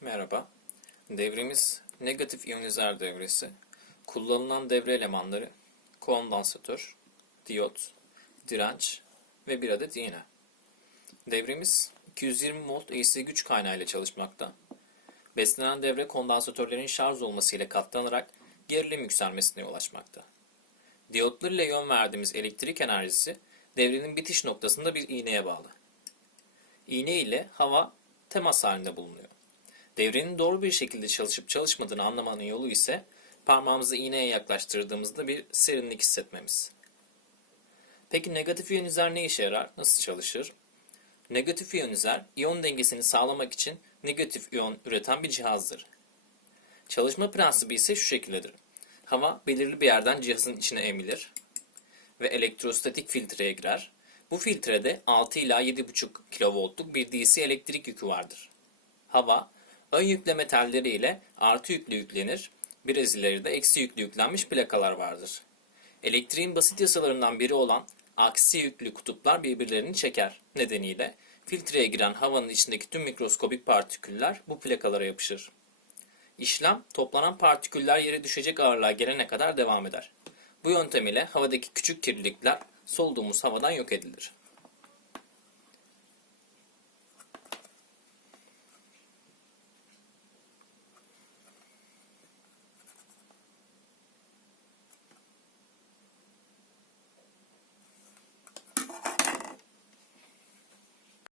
Merhaba. Devremiz negatif iyonizer devresi. Kullanılan devre elemanları kondansatör, diyot, direnç ve bir adet iğne. Devremiz 220 volt AC güç kaynağı ile çalışmakta. Beslenen devre kondansatörlerin şarj olması ile katlanarak gerilim yükselmesine yol açmakta. Diyotlar ile yön verdiğimiz elektrik enerjisi devrenin bitiş noktasında bir iğneye bağlı. İğne ile hava temas halinde bulunuyor. Devrenin doğru bir şekilde çalışıp çalışmadığını anlamanın yolu ise parmağımızı iğneye yaklaştırdığımızda bir serinlik hissetmemiz. Peki negatif iyonizer ne işe yarar? Nasıl çalışır? Negatif iyonizer, iyon dengesini sağlamak için negatif iyon üreten bir cihazdır. Çalışma prensibi ise şu şekildedir. Hava belirli bir yerden cihazın içine emilir ve elektrostatik filtreye girer. Bu filtrede 6 ila 7,5 kV'luk bir DC elektrik yükü vardır. Hava, ön yükleme telleri ile artı yüklü yüklenir, biraz ileride de eksi yüklü yüklenmiş plakalar vardır. Elektriğin basit yasalarından biri olan aksi yüklü kutuplar birbirlerini çeker nedeniyle filtreye giren havanın içindeki tüm mikroskobik partiküller bu plakalara yapışır. İşlem toplanan partiküller yere düşecek ağırlığa gelene kadar devam eder. Bu yöntem ile havadaki küçük kirlilikler soluduğumuz havadan yok edilir.